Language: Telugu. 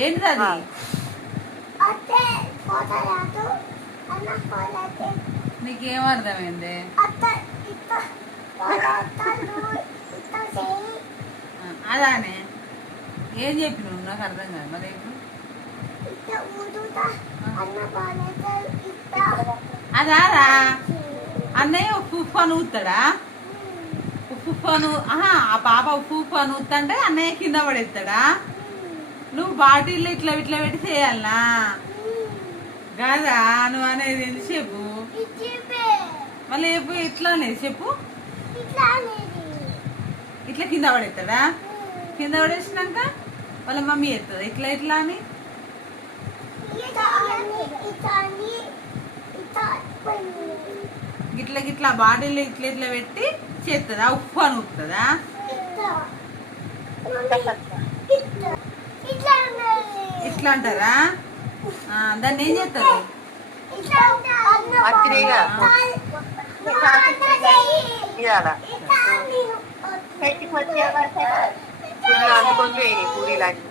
ఏంటిది అది? నీకేం అర్థమైంది? అదానే ఏం చెప్పి నువ్వు? నాకు అర్థం కాదు. మరి అదారా అన్నయ్య ఉప్పు అని ఊతాడా? ఉప్పు అని ఆ పాప ఉప్పు అని ఊతంటే అన్నయ్య కింద పడేస్తాడా? నువ్వు బాటిల్ ఇట్లా ఇట్లా పెట్టి చేయాలనా? కాదా నువ్వు అనేది ఏంది చెప్పు. మళ్ళీ చెప్పు ఎట్లా అనేది చెప్పు. ఇట్లా కింద పడేస్తాడా? కింద పడేసినాక వాళ్ళ మమ్మీ ఎత్తుందా ఇట్లా ఇట్లా అని? గిట్ల గిట్లా బాటిల్ ఇట్లా ఇట్లా పెట్టి చేస్తుందా? ఉప్పు అని ఊపుతుందా? ఇట్లా అంటారా? దాన్ని ఏం చేస్తారు? అందుకొని పూరి లాంటి